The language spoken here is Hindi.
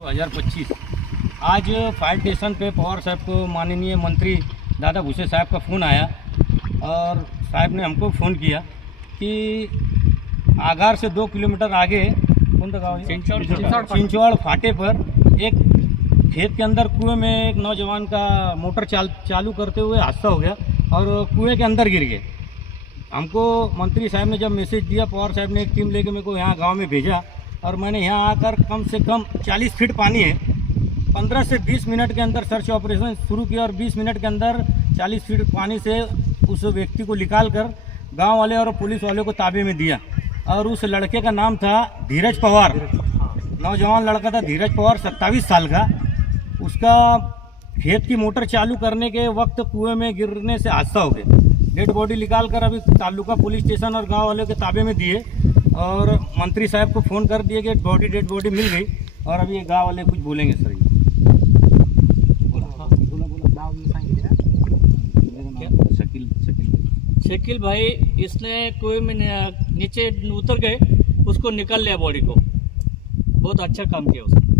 2025 आज फायर स्टेशन पे पवार साहब को माननीय मंत्री दादा भूसे साहब का फ़ोन आया और साहब ने हमको फ़ोन किया कि आगार से 2 किलोमीटर आगे कौन सा गाँव है, चिंचवाड़ फाटे पर एक खेत के अंदर कुएं में एक नौजवान का मोटर चालू करते हुए हादसा हो गया और कुएं के अंदर गिर गए। हमको मंत्री साहब ने जब मैसेज दिया, पवार साहब ने एक टीम लेके मेरे को यहाँ गांव में भेजा और मैंने यहाँ आकर कम से कम 40 फीट पानी है, 15 से 20 मिनट के अंदर सर्च ऑपरेशन शुरू किया और 20 मिनट के अंदर 40 फीट पानी से उस व्यक्ति को निकाल कर गाँव वाले और पुलिस वाले को ताबे में दिया। और उस लड़के का नाम था धीरज पवार, नौजवान लड़का था धीरज पवार, 27 साल का। उसका खेत की मोटर चालू करने के वक्त कुएं में गिरने से हादसा हो गया। डेड बॉडी निकाल कर अभी तालुका पुलिस स्टेशन और गांव वालों के ताबे में दिए और मंत्री साहब को फ़ोन कर दिए कि डेड बॉडी मिल गई और अभी ये गांव वाले कुछ बोलेंगे सर। शकील भाई, इसने कुएं में नीचे उतर गए, उसको निकाल लिया बॉडी को। बहुत अच्छा काम किया उसने।